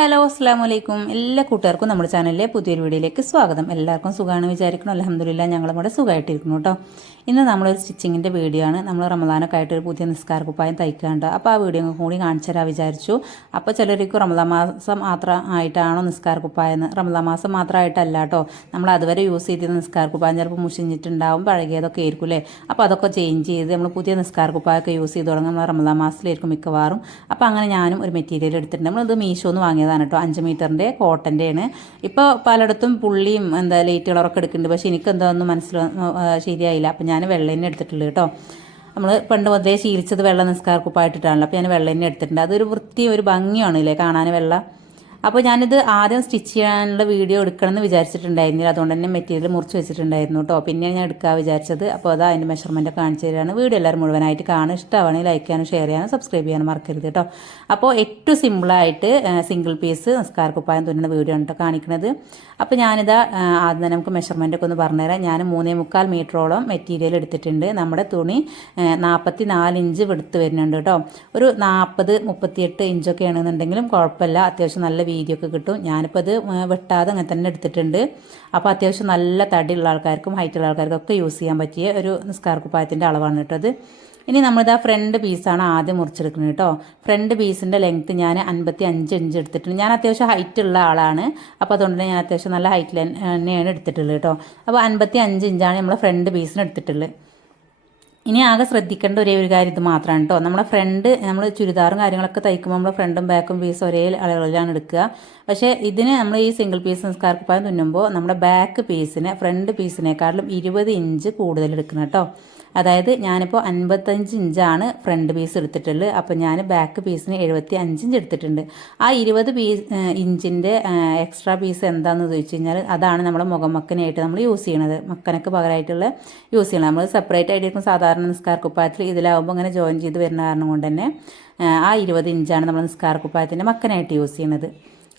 Hello അസ്സാം വലൈക്കും എല്ലാ കൂട്ടുകാർക്കും നമ്മുടെ ചാനലിലെ പുതിയൊരു വീഡിയോയിലേക്ക് സ്വാഗതം. എല്ലാവർക്കും സുഖമാണ് വിചാരിക്കണം അലഹമ്മദില്ല ഞങ്ങളും കൂടെ സുഖമായിട്ടിരിക്കുന്നു കേട്ടോ. ഇന്ന് നമ്മളൊരു സ്റ്റിച്ചിങ്ങിന്റെ വീഡിയോ ആണ്. നമ്മൾ റമദാനൊക്കെ ആയിട്ട് ഒരു പുതിയ നിസ്കാര കുപ്പായം തയ്ക്കാണ്ട്. അപ്പോൾ ആ വീഡിയോ കൂടി കാണിച്ചു തരാൻ വിചാരിച്ചു. അപ്പോൾ ചിലർക്ക് റമദാ മാസം മാത്രം ആയിട്ടാണോ നിസ്കാര കുപ്പായം റമദാ മാസം മാത്രമായിട്ടല്ല കേട്ടോ. നമ്മൾ അതുവരെ യൂസ് ചെയ്തിരുന്ന നിസ്കാര കുപ്പായം ചിലപ്പോൾ മുഷിഞ്ഞിട്ടുണ്ടാവും പഴകിയതൊക്കെ ആയിരിക്കും അല്ലേ? അപ്പോൾ അതൊക്കെ ചേഞ്ച് ചെയ്ത് നമ്മൾ പുതിയ നിസ്കാര കുപ്പായൊക്കെ യൂസ് ചെയ്ത് തുടങ്ങും. റമദാൻ മാസത്തിലായിരിക്കും മിക്കവാറും. അപ്പോൾ അങ്ങനെ ഞാനും ഒരു മെറ്റീരിയൽ എടുത്തിട്ടുണ്ട്. നമ്മളിത് മീഷോന്ന് വാങ്ങിയതാണ് കേട്ടോ അഞ്ച് മീറ്ററിന്റെ കോട്ടന്റെയാണ് ഇപ്പോൾ പലയിടത്തും പുള്ളിയും എന്താ ലൈറ്റ് കളറൊക്കെ എടുക്കുന്നുണ്ട്. പക്ഷേ എന്താ ഒന്നും മനസ്സിൽ ശരിയായില്ല. അപ്പോൾ ഞാൻ വെള്ള തന്നെ എടുത്തിട്ടുള്ളൂ കേട്ടോ നമ്മൾ പണ്ട് മുതലേ ശീലിച്ചത് വെള്ള നിസ്കാര കുപ്പായിട്ടിട്ടാണല്ലോ. അപ്പോൾ ഞാൻ വെള്ള തന്നെ എടുത്തിട്ടുണ്ട്. അതൊരു വൃത്തി ഒരു ഭംഗിയാണ് ഇല്ലേ കാണാൻ വെള്ള? അപ്പോൾ ഞാനിത് ആദ്യം സ്റ്റിച്ച് ചെയ്യാനുള്ള വീഡിയോ എടുക്കണമെന്ന് വിചാരിച്ചിട്ടുണ്ടായിരുന്നില്ല. അതുകൊണ്ട് തന്നെ മെറ്റീരിയൽ മുറിച്ച് വെച്ചിട്ടുണ്ടായിരുന്നു കേട്ടോ പിന്നെ ഞാൻ എടുക്കാൻ വിചാരിച്ചത്. അപ്പോൾ അത് അതിന്റെ മെഷർമെന്റ് കാണിച്ചു തരികയാണ് വീഡിയോ എല്ലാവരും മുഴുവനായിട്ട് കാണും ഇഷ്ടമാണെങ്കിൽ ലൈക്ക് ചെയ്യാനും ഷെയർ ചെയ്യാനും സബ്സ്ക്രൈബ് ചെയ്യാനും മറക്കരുത് കേട്ടോ അപ്പോൾ ഏറ്റവും സിമ്പിളായിട്ട് സിംഗിൾ പീസ് നിസ്കാര കുപ്പായം തുന്നുന്ന വീഡിയോ ആണ് കേട്ടോ കാണിക്കുന്നത് അപ്പോൾ ഞാനിതാ ആദ്യം തന്നെ നമുക്ക് മെഷർമെന്റ് ഒക്കെ ഒന്ന് പറഞ്ഞുതരാം. ഞാൻ മൂന്നേ മുക്കാൽ മീറ്ററോളം മെറ്റീരിയൽ എടുത്തിട്ടുണ്ട്. നമ്മുടെ തുണി നാൽപ്പത്തി നാല് ഇഞ്ച് വെടുത്ത് വരുന്നുണ്ട് കേട്ടോ ഒരു നാൽപ്പത് മുപ്പത്തിയെട്ട് ഇഞ്ചൊക്കെ ആണെന്നുണ്ടെങ്കിലും കുഴപ്പമില്ല. അത്യാവശ്യം നല്ല വീതിയൊക്കെ കിട്ടും. ഞാനിപ്പോൾ അത് വെട്ടാതെ അങ്ങനെ തന്നെ എടുത്തിട്ടുണ്ട്. അപ്പോൾ അത്യാവശ്യം നല്ല തടിയുള്ള ആൾക്കാർക്കും ഹൈറ്റുള്ള ആൾക്കാർക്കും ഒക്കെ യൂസ് ചെയ്യാൻ പറ്റിയ ഒരു നിസ്കാർ കുപ്പായത്തിന്റെ അളവാണ് കേട്ടത് ഇനി നമ്മളിതാ ഫ്രണ്ട് പീസാണ് ആദ്യം മുറിച്ചെടുക്കുന്നത് കേട്ടോ. ഫ്രണ്ട് പീസിന്റെ ലെങ്ത്ത് ഞാൻ അൻപത്തി അഞ്ച് ഇഞ്ച് എടുത്തിട്ടുണ്ട്. ഞാൻ അത്യാവശ്യം ഹൈറ്റ് ഉള്ള ആളാണ്. അപ്പോൾ അതുകൊണ്ട് ഞാൻ അത്യാവശ്യം നല്ല ഹൈറ്റിൽ തന്നെയാണ് എടുത്തിട്ടുള്ളത് കേട്ടോ. അപ്പോൾ അൻപത്തി അഞ്ച് ഇഞ്ചാണ് നമ്മൾ ഫ്രണ്ട് പീസിന് എടുത്തിട്ടുള്ളത്. ഇനി ആകെ ശ്രദ്ധിക്കേണ്ട ഒരേ ഒരു കാര്യം ഇത് മാത്രമാണ് കേട്ടോ നമ്മുടെ ഫ്രണ്ട് നമ്മൾ ചുരിദാറും കാര്യങ്ങളൊക്കെ തയ്ക്കുമ്പോൾ നമ്മുടെ ഫ്രണ്ടും ബാക്കും പീസ് ഒരേ അളവിലാണ് എടുക്കുക. പക്ഷേ ഇതിന് നമ്മൾ ഈ സിംഗിൾ പീസ് നിസ്കാര കുപ്പായം തുന്നുമ്പോൾ നമ്മുടെ ബാക്ക് പീസിന് ഫ്രണ്ട് പീസിനേക്കാളും ഇരുപത് ഇഞ്ച് കൂടുതൽ എടുക്കണം കേട്ടോ അതായത് ഞാനിപ്പോൾ അൻപത്തഞ്ച് ഇഞ്ചാണ് ഫ്രണ്ട് പീസ് എടുത്തിട്ടുള്ളത്. അപ്പോൾ ഞാൻ ബാക്ക് പീസിന് എഴുപത്തി അഞ്ച് ഇഞ്ച് എടുത്തിട്ടുണ്ട്. ആ ഇരുപത് പീസ് ഇഞ്ചിന്റെ എക്സ്ട്രാ പീസ് എന്താണെന്ന് ചോദിച്ചു കഴിഞ്ഞാൽ അതാണ് നമ്മൾ മുഖം മക്കനായിട്ട് നമ്മൾ യൂസ് ചെയ്യണത്. മക്കനക്ക് പകരമായിട്ടുള്ള യൂസ് ചെയ്യണം നമ്മൾ സെപ്പറേറ്റ് ആയിട്ടിരിക്കും സാധാരണ നിസ്കാർ കുപ്പായത്തിൽ ഇതിലാവുമ്പോൾ ഇങ്ങനെ ജോയിൻ ചെയ്ത് വരുന്ന കാരണം കൊണ്ട് തന്നെ ആ ഇരുപത് ഇഞ്ചാണ് നമ്മൾ നിസ്കാർ കുപ്പായത്തിന്റെ മക്കനായിട്ട് യൂസ് ചെയ്യുന്നത്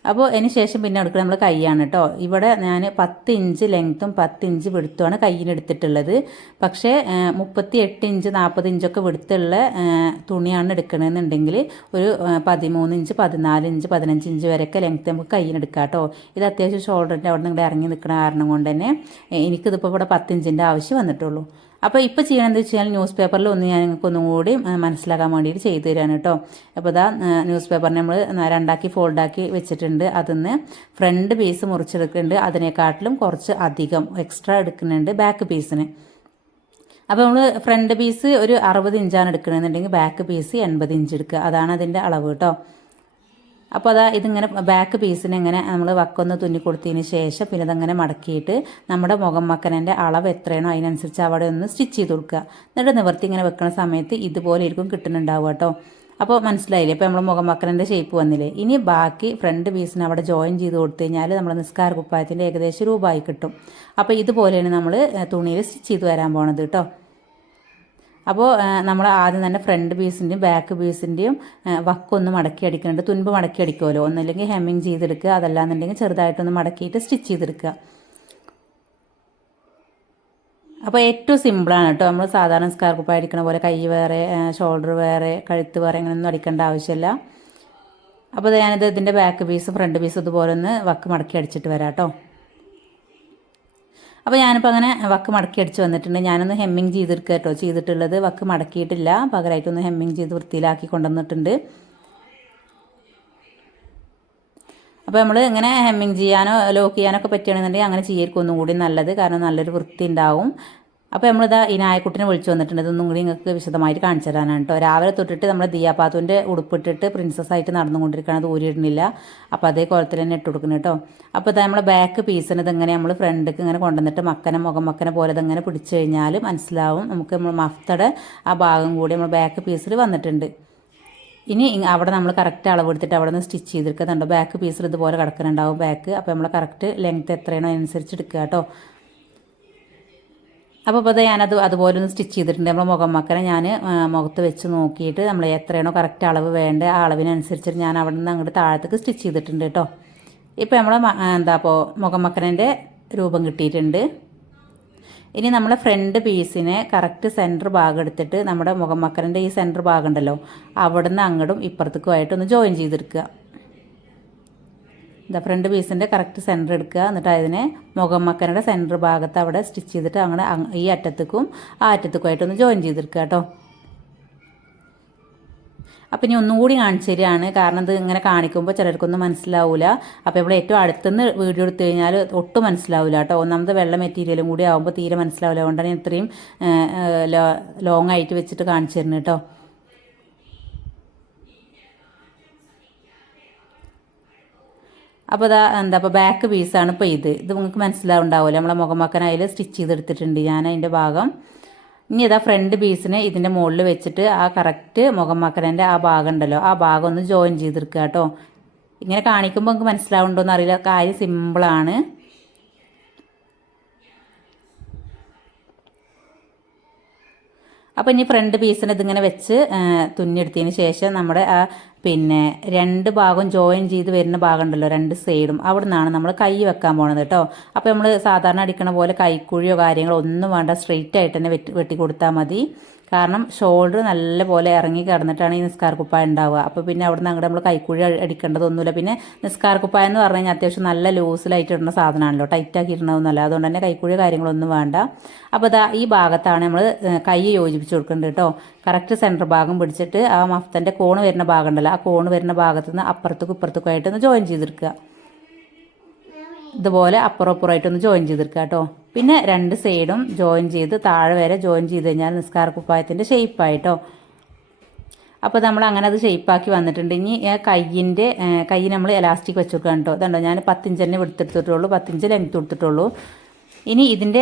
അപ്പോൾ അതിന് ശേഷം പിന്നെ എടുക്കുന്നത് നമ്മൾ കൈയാണ് കേട്ടോ ഇവിടെ ഞാൻ പത്ത് ഇഞ്ച് ലെങ്ത്തും പത്ത് ഇഞ്ച് വെടുത്തുമാണ് കയ്യിനെടുത്തിട്ടുള്ളത് പക്ഷേ മുപ്പത്തി എട്ട് ഇഞ്ച് നാൽപ്പത് ഇഞ്ചൊക്കെ വെടുത്തുള്ള തുണിയാണ് എടുക്കണമെന്നുണ്ടെങ്കിൽ ഒരു പതിമൂന്ന് ഇഞ്ച് പതിനാല് ഇഞ്ച് പതിനഞ്ച് ഇഞ്ച് വരെയൊക്കെ ലെങ്ത്ത് നമുക്ക് കയ്യിന് എടുക്കാം കേട്ടോ ഇത് അത്യാവശ്യം ഷോൾഡറിന്റെ അവിടെ നിന്ന് ഇറങ്ങി നിൽക്കുന്ന കാരണം കൊണ്ട് തന്നെ എനിക്കിതിപ്പോൾ ഇവിടെ പത്ത് ഇഞ്ചിന്റെ ആവശ്യം വന്നിട്ടുള്ളൂ. അപ്പോൾ ഇപ്പോൾ ചെയ്യണമെന്ന് വെച്ച് കഴിഞ്ഞാൽ ന്യൂസ് പേപ്പറിൽ ഒന്ന് ഞാൻ നിങ്ങൾക്ക് ഒന്നും കൂടി മനസ്സിലാക്കാൻ വേണ്ടിയിട്ട് ചെയ്തു തരാണ് കേട്ടോ അപ്പോൾ ഇതാ ന്യൂസ് പേപ്പറിനെ നമ്മൾ രണ്ടാക്കി ഫോൾഡാക്കി വെച്ചിട്ടുണ്ട്. അതിന്ന് ഫ്രണ്ട് പീസ് മുറിച്ചെടുക്കുന്നുണ്ട്. അതിനെക്കാട്ടിലും കുറച്ച് അധികം എക്സ്ട്രാ എടുക്കുന്നുണ്ട് ബാക്ക് പീസിന് അപ്പോൾ നമ്മൾ ഫ്രണ്ട് പീസ് ഒരു അറുപത് ഇഞ്ചാണ് എടുക്കണമെന്നുണ്ടെങ്കിൽ ബാക്ക് പീസ് എൺപത് ഇഞ്ച് എടുക്കുക. അതാണ് അതിന്റെ അളവ് കേട്ടോ അപ്പോൾ അതാ ഇതിങ്ങനെ ബാക്ക് പീസിന് ഇങ്ങനെ നമ്മൾ വക്കൊന്ന് തുന്നി കൊടുത്തതിന് ശേഷം പിന്നെ അതങ്ങനെ മടക്കിയിട്ട് നമ്മുടെ മുഖം മക്കനന്റെ അളവ് എത്രയാണോ അതിനനുസരിച്ച് അവിടെ ഒന്ന് സ്റ്റിച്ച് ചെയ്ത് കൊടുക്കുക. എന്നിട്ട് നിവർത്തി ഇങ്ങനെ വെക്കുന്ന സമയത്ത് ഇതുപോലെ ആയിരിക്കും കിട്ടുന്നുണ്ടാവുക കേട്ടോ. അപ്പോൾ മനസ്സിലായില്ലേ? ഇപ്പോൾ നമ്മൾ മുഖം മക്കനന്റെ ഷേപ്പ് വന്നില്ലേ? ഇനി ബാക്കി ഫ്രണ്ട് പീസിന് അവിടെ ജോയിൻ ചെയ്ത് കൊടുത്തു കഴിഞ്ഞാൽ നമ്മൾ നിസ്കാര കുപ്പായത്തിന്റെ ഏകദേശം രൂപമായി കിട്ടും. അപ്പോൾ ഇതുപോലെയാണ് നമ്മൾ തുണിയിൽ സ്റ്റിച്ച് ചെയ്ത് വരാൻ പോണത് കേട്ടോ. അപ്പോൾ നമ്മൾ ആദ്യം തന്നെ ഫ്രണ്ട് പീസിന്റെയും ബാക്ക് പീസിന്റെയും വക്കൊന്ന് മടക്കി അടിക്കുന്നുണ്ട്. തുൻപ് മടക്കി അടിക്കുമല്ലോ. ഒന്നല്ലെങ്കിൽ ഹെമ്മിങ് ചെയ്തെടുക്കുക. അതല്ലാന്നുണ്ടെങ്കിൽ ചെറുതായിട്ടൊന്ന് മടക്കിയിട്ട് സ്റ്റിച്ച് ചെയ്തെടുക്കുക. അപ്പോൾ ഏറ്റവും സിമ്പിളാണ് കേട്ടോ നമ്മൾ സാധാരണ സ്കാർ കുപ്പായ അടിക്കണ പോലെ കൈ വേറെ ഷോൾഡർ വേറെ കഴുത്ത് വേറെ അങ്ങനെയൊന്നും അടിക്കേണ്ട ആവശ്യമില്ല. അപ്പോൾ ഞാനിത് ഇതിന്റെ ബാക്ക് പീസ് ഫ്രണ്ട് പീസ് ഇതുപോലെ ഒന്ന് വക്ക് മടക്കി അടിച്ചിട്ട് വരാം കേട്ടോ അപ്പോൾ ഞാനിപ്പോൾ അങ്ങനെ വക്ക് മടക്കി അടിച്ച് വന്നിട്ടുണ്ട്. ഞാനൊന്ന് ഹെമ്മിങ് ചെയ്തെടുക്കുക കേട്ടോ. ചെയ്തിട്ടുള്ളത് വക്ക് മടക്കിയിട്ടില്ല. പകരമായിട്ടൊന്ന് ഹെമ്മിങ് ചെയ്ത് വൃത്തിയിലാക്കി കൊണ്ടുവന്നിട്ടുണ്ട്. അപ്പോൾ നമ്മൾ ഇങ്ങനെ ഹെമ്മിങ് ചെയ്യാനോ ലോക്ക് ചെയ്യാനോ ഒക്കെ പറ്റുകയാണെന്നുണ്ടെങ്കിൽ അങ്ങനെ ചെയ്യായിരിക്കും ഒന്നും കൂടി നല്ലത്. കാരണം നല്ലൊരു വൃത്തി ഉണ്ടാവും അപ്പോൾ നമ്മളിതാ ഈ നായക്കുട്ടിനെ വിളിച്ചു വന്നിട്ടുണ്ട്. ഇതൊന്നും കൂടി നിങ്ങൾക്ക് വിശദമായിട്ട് കാണിച്ചു തരാനാണ് കേട്ടോ. രാവിലെ തൊട്ടിട്ട് നമ്മൾ ദിയാപാത്തുവിന്റെ ഉടുപ്പിട്ടിട്ട് പ്രിൻസസ് ആയിട്ട് നടന്നുകൊണ്ടിരിക്കുകയാണ്. അത് ഊരിയിടുന്നില്ല. അപ്പോൾ അതേ കോലത്തിൽ തന്നെ ഇട്ട് കൊടുക്കണം കേട്ടോ. അപ്പോൾ ഇതാ നമ്മളെ ബാക്ക് പീസിന് ഇതെങ്ങനെ നമ്മൾ ഫ്രണ്ടിക്ക് ഇങ്ങനെ കൊണ്ടുവന്നിട്ട് മക്കനെ മുഖം മക്കനെ പോലെ ഇതിങ്ങനെ പിടിച്ചു കഴിഞ്ഞാൽ മനസ്സിലാവും നമുക്ക് നമ്മൾ മഫ്തയുടെ ആ ഭാഗം കൂടി നമ്മൾ ബാക്ക് പീസിൽ വന്നിട്ടുണ്ട്. ഇനി അവിടെ നമ്മൾ കറക്റ്റ് അളവ് എടുത്തിട്ട് അവിടെ നിന്ന് സ്റ്റിച്ച് ചെയ്തെടുക്കുന്നുണ്ട് ബാക്ക് പീസിൽ ഇതുപോലെ കിടക്കുന്നുണ്ടാവും ബാക്ക് അപ്പോൾ നമ്മൾ കറക്റ്റ് ലെങ്ത്ത് എത്രയാണോ അതിനനുസരിച്ച് എടുക്കുക കേട്ടോ. അപ്പോൾ ഇപ്പോൾ ഞാനത് അതുപോലെ ഒന്ന് സ്റ്റിച്ച് ചെയ്തിട്ടുണ്ട്. നമ്മൾ മുഖം മക്കനെ ഞാൻ മുഖത്ത് വെച്ച് നോക്കിയിട്ട് നമ്മൾ എത്രയാണോ കറക്റ്റ് അളവ് വേണ്ട ആ അളവിനനുസരിച്ചിട്ട് ഞാൻ അവിടെ നിന്ന് അങ്ങോട്ട് താഴത്തേക്ക് സ്റ്റിച്ച് ചെയ്തിട്ടുണ്ട് കേട്ടോ ഇപ്പോൾ നമ്മളെ എന്താ അപ്പോൾ മുഖം മക്കനന്റെ രൂപം കിട്ടിയിട്ടുണ്ട്. ഇനി നമ്മളെ ഫ്രണ്ട് പീസിനെ കറക്റ്റ് സെന്റർ ഭാഗം എടുത്തിട്ട് നമ്മുടെ മുഖം മക്കനന്റെ ഈ സെന്റർ ഭാഗം ഉണ്ടല്ലോ അവിടെ നിന്ന് അങ്ങോട്ടും ഇപ്പുറത്തേക്കുമായിട്ട് ഒന്ന് ജോയിൻ ചെയ്തെടുക്കുക. ഇതാ ഫ്രണ്ട് പീസിന്റെ കറക്റ്റ് സെന്റർ എടുക്കുക. എന്നിട്ട് അതിനെ മുഖം മക്കനയുടെ സെന്റർ ഭാഗത്ത് അവിടെ സ്റ്റിച്ച് ചെയ്തിട്ട് അങ്ങനെ ഈ അറ്റത്തേക്കും ആ അറ്റത്തേക്കുമായിട്ടൊന്ന് ജോയിൻ ചെയ്തെടുക്കുക കേട്ടോ. അപ്പം ഇനി ഒന്നുകൂടി കാണിച്ചു തരികയാണ്. കാരണം ഇത് ഇങ്ങനെ കാണിക്കുമ്പോൾ ചിലർക്കൊന്നും മനസ്സിലാവില്ല അപ്പോൾ ഇവിടെ ഏറ്റവും അടുത്തുനിന്ന് വീഡിയോ എടുത്തു കഴിഞ്ഞാൽ ഒട്ടും മനസ്സിലാവില്ല കേട്ടോ. ഒന്നാമത് വെള്ള മെറ്റീരിയലും കൂടി ആകുമ്പോൾ തീരെ മനസ്സിലാവില്ല. അതുകൊണ്ടാണ് ഇത്രയും ലോങ് ആയിട്ട് വെച്ചിട്ട് കാണിച്ചു തരുന്നത് കേട്ടോ. അപ്പോൾ അതാ എന്താ ഇപ്പോൾ ബാക്ക് പീസാണ് ഇപ്പോൾ ഇത്. ഇത് നിങ്ങൾക്ക് മനസ്സിലാവുണ്ടാവില്ല നമ്മളെ മുഖമക്കൻ അതിൽ സ്റ്റിച്ച് ചെയ്തെടുത്തിട്ടുണ്ട് ഞാൻ അതിന്റെ ഭാഗം. ഇനി ഇതാ ഫ്രണ്ട് പീസിനെ ഇതിന്റെ മുകളിൽ വെച്ചിട്ട് ആ കറക്റ്റ് മുഖമക്കനന്റെ ആ ഭാഗം ഉണ്ടല്ലോ. ആ ഭാഗം ഒന്ന് ജോയിൻ ചെയ്തെടുക്കുക കേട്ടോ. ഇങ്ങനെ കാണിക്കുമ്പോൾ നിങ്ങൾക്ക് മനസ്സിലാവുണ്ടോ അറിയില്ല കാര്യം സിമ്പിളാണ് അപ്പോൾ ഇനി ഫ്രണ്ട് പീസിനെ ഇതിങ്ങനെ വെച്ച് തുന്നിയെടുത്തതിന് ശേഷം നമ്മുടെ ആ പിന്നെ രണ്ട് ഭാഗം ജോയിൻ ചെയ്ത് വരുന്ന ഭാഗം ഉണ്ടല്ലോ രണ്ട് സൈഡും അവിടെ നിന്നാണ് നമ്മൾ കൈ വെക്കാൻ പോണത് കേട്ടോ. അപ്പോൾ നമ്മൾ സാധാരണ അടിക്കണ പോലെ കൈക്കുഴിയോ കാര്യങ്ങളോ ഒന്നും വേണ്ട സ്ട്രെയിറ്റ് ആയിട്ട് തന്നെ വെട്ടി വെട്ടി കൊടുത്താൽ മതി. കാരണം ഷോൾഡർ നല്ലപോലെ ഇറങ്ങി കിടന്നിട്ടാണ് ഈ നിസ്കാർ കുപ്പായ ഉണ്ടാവുക. അപ്പോൾ പിന്നെ അവിടെ നിന്ന് അങ്ങോട്ട് നമ്മൾ കൈക്കുഴി അടിക്കേണ്ടതൊന്നുമില്ല പിന്നെ നിസ്കാർ കുപ്പായ എന്ന് പറഞ്ഞു കഴിഞ്ഞാൽ അത്യാവശ്യം നല്ല ലൂസിലായിട്ട് ഇടുന്ന സാധനമാണല്ലോ ടൈറ്റാക്കി ഇടണമെന്നല്ല അതുകൊണ്ട് തന്നെ കൈക്കുഴി കാര്യങ്ങളൊന്നും വേണ്ട. അപ്പോൾ ഇതാ ഈ ഭാഗത്താണ് നമ്മൾ കൈ യോജിപ്പിച്ച് കൊടുക്കേണ്ടത് കേട്ടോ. കറക്റ്റ് സെന്റർ ഭാഗം പിടിച്ചിട്ട് ആ മഫ്തന്റെ കോണ് വരുന്ന ഭാഗം ഉണ്ടല്ലോ ആ കോൺ വരുന്ന ഭാഗത്ത് നിന്ന് അപ്പുറത്തേക്കും ഇപ്പുറത്തേക്കും ജോയിൻ ചെയ്തെടുക്കുക. ഇതുപോലെ അപ്പുറം അപ്പുറമായിട്ടൊന്ന് ജോയിൻ ചെയ്തെടുക്കുക കേട്ടോ. പിന്നെ രണ്ട് സൈഡും ജോയിൻ ചെയ്ത് താഴെ വരെ ജോയിൻ ചെയ്ത് കഴിഞ്ഞാൽ നിസ്കാര കുപ്പായത്തിന്റെ ഷേപ്പായിട്ടോ അപ്പോൾ നമ്മൾ അങ്ങനെ അത് ഷേപ്പാക്കി വന്നിട്ടുണ്ട്. ഇനി കയ്യിന്റെ കൈ നമ്മൾ എലാസ്റ്റിക് വെച്ച് കൊടുക്കണം കേട്ടോ. ഇതുണ്ടോ ഞാൻ പത്തിഞ്ച് തന്നെ എടുത്തെടുത്തിട്ടുള്ളൂ പത്തിഞ്ച് ലെങ്ത് കൊടുത്തിട്ടുള്ളൂ. ഇനി ഇതിന്റെ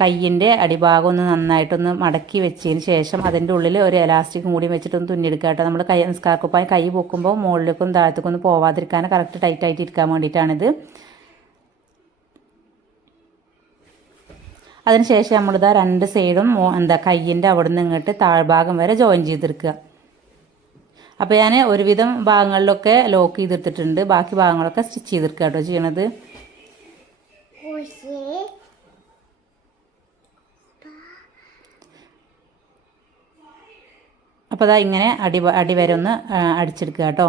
കയ്യിന്റെ അടിഭാഗം ഒന്ന് നന്നായിട്ടൊന്ന് മടക്കി വെച്ചതിന് ശേഷം അതിന്റെ ഉള്ളിൽ ഒരു എലാസ്റ്റിക്കും കൂടി വെച്ചിട്ടൊന്ന് തുന്നിയെടുക്കുക കേട്ടോ. നമ്മൾ കൈ സ്കാർക്കുപ്പായി കൈ പൊക്കുമ്പോൾ മുകളിലേക്കും താഴത്തേക്കും ഒന്ന് പോവാതിരിക്കാൻ കറക്റ്റ് ടൈറ്റായിട്ട് ഇരിക്കാൻ വേണ്ടിയിട്ടാണിത്. അതിനുശേഷം നമ്മളിതാ രണ്ട് സൈഡും എന്താ കയ്യിന്റെ അവിടെ നിന്ന് ഇങ്ങോട്ട് താഴ്ഭാഗം വരെ ജോയിൻ ചെയ്തെടുക്കുക. അപ്പോൾ ഞാൻ ഒരുവിധം ഭാഗങ്ങളിലൊക്കെ ലോക്ക് ചെയ്തെടുത്തിട്ടുണ്ട്. ബാക്കി ഭാഗങ്ങളൊക്കെ സ്റ്റിച്ച് ചെയ്തെടുക്കുക കേട്ടോ ചെയ്യണത്. അപ്പോൾ അതാ ഇങ്ങനെ അടി അടി വരെ ഒന്ന് അടിച്ചെടുക്കുക കേട്ടോ.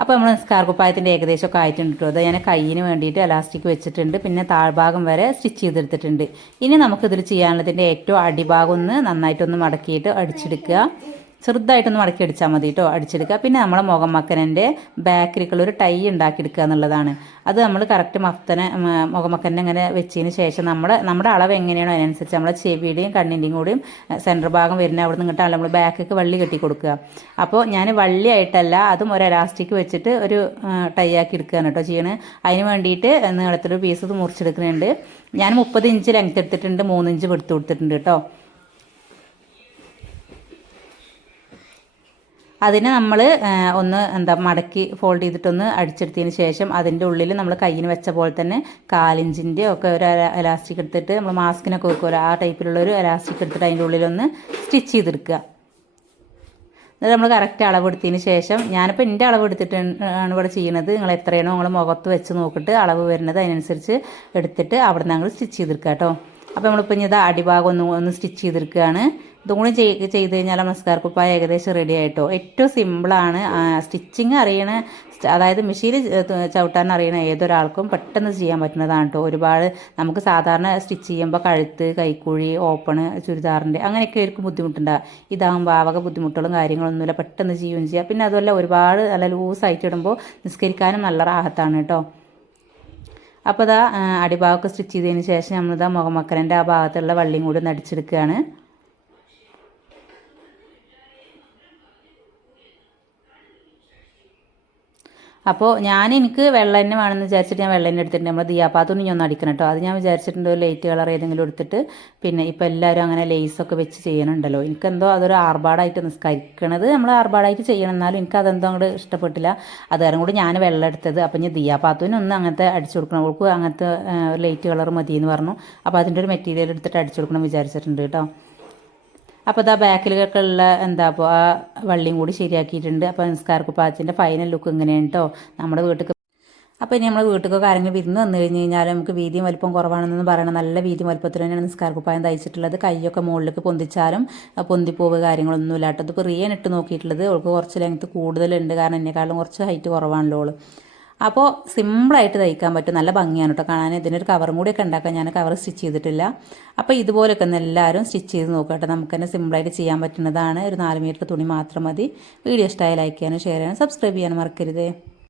അപ്പോൾ നമ്മൾ നിസ്കാർ ഏകദേശം ഏകദേശമൊക്കെ ആയിട്ടുണ്ട് കേട്ടോ അത് ഞാൻ കയ്യിന് വേണ്ടിയിട്ട് എലാസ്റ്റിക് വെച്ചിട്ടുണ്ട്. പിന്നെ താഴ്ഭാഗം വരെ സ്റ്റിച്ച് ചെയ്തെടുത്തിട്ടുണ്ട്. ഇനി നമുക്കിതിൽ ചെയ്യാനുള്ളതിന്റെ ഏറ്റവും അടിഭാഗം ഒന്ന് നന്നായിട്ടൊന്ന് മടക്കിയിട്ട് അടിച്ചെടുക്കുക. ചെറുതായിട്ടൊന്ന് മടക്കി അടിച്ചാൽ മതി കേട്ടോ അടിച്ചെടുക്കുക. പിന്നെ നമ്മളെ മുഖം മക്കനന്റെ ബാക്കിലേക്കുള്ള ഒരു ടൈ ഉണ്ടാക്കിയെടുക്കുക എന്നുള്ളതാണ്. അത് നമ്മൾ കറക്റ്റ് മഫ്തനെ മുഖമക്കനെ ഇങ്ങനെ വെച്ചതിന് ശേഷം നമ്മൾ നമ്മുടെ അളവ് എങ്ങനെയാണോ അതിനനുസരിച്ച് നമ്മളെ ചെവിയുടെയും കണ്ണിന്റെയും കൂടിയും സെന്റർ ഭാഗം വരുന്ന അവിടെ നിന്നിട്ടാണ് നമ്മൾ ബാക്കിലേക്ക് വള്ളി കെട്ടി കൊടുക്കുക. അപ്പോൾ ഞാൻ വള്ളി ആയിട്ടല്ല അതും ഒരു എലാസ്റ്റിക് വെച്ചിട്ട് ഒരു ടൈ ആക്കി എടുക്കുകയാണ് കേട്ടോ ചെയ്യണത് അതിന് വേണ്ടിയിട്ട് നീളത്തിലൊരു പീസ് മുറിച്ചെടുക്കുന്നുണ്ട്. ഞാൻ മുപ്പത് ഇഞ്ച് ലെങ്ത് എടുത്തിട്ടുണ്ട് മൂന്ന് ഇഞ്ച് കൊടുത്തിട്ടുണ്ട് കേട്ടോ അതിനെ നമ്മൾ ഒന്ന് എന്താ മടക്കി ഫോൾഡ് ചെയ്തിട്ടൊന്ന് അടിച്ചെടുത്തതിന് ശേഷം അതിന്റെ ഉള്ളിൽ നമ്മൾ കയ്യിന് വെച്ച പോലെ തന്നെ കാലിഞ്ചിന്റെ ഒക്കെ ഒരു എലാസ്റ്റിക് എടുത്തിട്ട് നമ്മൾ മാസ്കിനൊക്കെ വെക്കുമല്ലോ ആ ടൈപ്പിലുള്ള ഒരു എലാസ്റ്റിക് എടുത്തിട്ട് അതിന്റെ ഉള്ളിലൊന്ന് സ്റ്റിച്ച് ചെയ്തെടുക്കുക. എന്നിട്ട് നമ്മൾ കറക്റ്റ് അളവ് എടുത്തതിന് ശേഷം ഞാനിപ്പോൾ എന്റെ അളവ് എടുത്തിട്ട് ആണ് ഇവിടെ ചെയ്യുന്നത് നിങ്ങൾ എത്രയാണോ നിങ്ങൾ മുഖത്ത് വെച്ച് നോക്കിയിട്ട് അളവ് വരുന്നത് അതിനനുസരിച്ച് എടുത്തിട്ട് അവിടെ നിന്ന് ഞങ്ങൾ സ്റ്റിച്ച് ചെയ്തെടുക്കുക കേട്ടോ. അപ്പോൾ നമ്മളിപ്പോൾ ഇനി ഇത് അടിഭാഗം ഒന്ന് ഒന്ന് സ്റ്റിച്ച് ചെയ്തെടുക്കുകയാണ്. ഇതും ചെയ് ചെയ്ത് കഴിഞ്ഞാൽ മസ്കാർ കുപ്പായ ഏകദേശം റെഡി ആയിട്ടോ? ഏറ്റവും സിമ്പിളാണ് സ്റ്റിച്ചിങ് അറിയണ അതായത് മെഷീൻ ചവിട്ടാൻ അറിയണ ഏതൊരാൾക്കും പെട്ടെന്ന് ചെയ്യാൻ പറ്റുന്നതാണ് കേട്ടോ ഒരുപാട് നമുക്ക് സാധാരണ സ്റ്റിച്ച് ചെയ്യുമ്പോൾ കഴുത്ത് കൈക്കുഴി ഓപ്പണ് ചുരിദാറിന്റെ അങ്ങനെയൊക്കെ ആയിരിക്കും ബുദ്ധിമുട്ടുണ്ടാകുക ഇതാകുമ്പോൾ ആവക ബുദ്ധിമുട്ടുകളും കാര്യങ്ങളൊന്നുമില്ല. പെട്ടെന്ന് ചെയ്യുകയും ചെയ്യുക പിന്നെ അതുപോലെ ഒരുപാട് നല്ല ലൂസായിട്ട് ഇടുമ്പോൾ നിസ്കരിക്കാനും നല്ല റാഹത്താണ് കേട്ടോ അപ്പോൾ ഇതാ അടിഭാഗമൊക്കെ സ്റ്റിച്ച് ചെയ്തതിന് ശേഷം നമ്മളിതാ മുഖമക്കരന്റെ ആ ഭാഗത്തുള്ള വള്ളിയും കൂടി നടിച്ചെടുക്കുകയാണ് അപ്പോൾ ഞാൻ എനിക്ക് വെള്ള തന്നെ വേണമെന്ന് വിചാരിച്ചിട്ട് ഞാൻ വെള്ള തന്നെ എടുത്തിട്ടുണ്ട് നമ്മൾ ദിയാപ്പാത്തൊന്നും ഞാൻ ഒന്ന് അടിക്കണം കേട്ടോ അത് ഞാൻ വിചാരിച്ചിട്ടുണ്ട് ലൈറ്റ് കളർ ഏതെങ്കിലും എടുത്തിട്ട് പിന്നെ ഇപ്പോൾ എല്ലാവരും അങ്ങനെ ലേസൊക്കെ വെച്ച് ചെയ്യണുണ്ടല്ലോ. എനിക്കെന്തോ അതൊരു ആർഭാടായിട്ട് നിസ്കരിക്കണത് നമ്മൾ ആർഭാടായിട്ട് ചെയ്യണം. എന്നാലും എനിക്ക് അതെന്തോ അങ്ങോട്ട് ഇഷ്ടപ്പെട്ടില്ല. അത് കാരണം കൂടി ഞാൻ വെള്ളം എടുത്തത് അപ്പം ഞാൻ ദിയാപ്പാത്തുവിനൊന്ന് അങ്ങനത്തെ അടിച്ചു കൊടുക്കണം. അവൾക്ക് അങ്ങനത്തെ ലൈറ്റ് കളർ മതി എന്ന് പറഞ്ഞു. അപ്പോൾ അതിന്റെ ഒരു മെറ്റീരിയൽ എടുത്തിട്ട് അടിച്ചു കൊടുക്കണം വിചാരിച്ചിട്ടുണ്ട് കേട്ടോ. അപ്പോൾ ഇതാ ബാക്കിലൊക്കെ ഉള്ള എന്താ അപ്പോൾ ആ വള്ളിയും കൂടി ശരിയാക്കിയിട്ടുണ്ട്. അപ്പോൾ നിസ്കാര ഫൈനൽ ലുക്ക് ഇങ്ങനെയാണ് കേട്ടോ നമ്മുടെ വീട്ടിൽ അപ്പോൾ ഇനി നമ്മൾ വീട്ടിലൊക്കെ ആരെങ്കിലും വിരുന്ന് വന്നു കഴിഞ്ഞ് കഴിഞ്ഞാൽ നമുക്ക് വീതിയും വലിപ്പം കുറവാണെന്ന് പറയണം. നല്ല വീതിയും വലിപ്പത്തിൽ തന്നെയാണ് നിസ്കാര കുപ്പായം തയ്ച്ചിട്ടുള്ളത്. കൈയൊക്കെ മുകളിലേക്ക് പൊന്തിച്ചാലും പൊന്തിപ്പോവ് കാര്യങ്ങളൊന്നും ഇല്ലാട്ടത് ഇപ്പോൾ റിയൻ ഇട്ട് നോക്കിയിട്ടുള്ളത്. അവൾക്ക് കുറച്ച് ലെങ്ത്ത് കൂടുതലുണ്ട്. കാരണം എന്നെക്കാളും കുറച്ച് ഹൈറ്റ് കുറവാണല്ലോ അവൾ അപ്പോൾ സിമ്പിളായിട്ട് തയ്ക്കാൻ പറ്റും. നല്ല ഭംഗിയാണ് കേട്ടോ കാണാൻ. ഇതിനൊരു കവറും കൂടിയൊക്കെ ഉണ്ടാക്കാൻ ഞാൻ കവർ സ്റ്റിച്ച് ചെയ്തിട്ടില്ല. അപ്പോൾ ഇതുപോലെയൊക്കെ ഒന്ന് എല്ലാവരും സ്റ്റിച്ച് ചെയ്ത് നോക്കുക കേട്ടോ നമുക്ക് തന്നെ സിമ്പിളായിട്ട് ചെയ്യാൻ പറ്റുന്നതാണ്. ഒരു നാല് മീറ്റർ തുണി മാത്രം മതി. വീഡിയോ ഇഷ്ടമായി ലൈക്ക് ചെയ്യാനും ഷെയർ ചെയ്യാനും സബ്സ്ക്രൈബ് ചെയ്യാനും മറക്കരുതേ.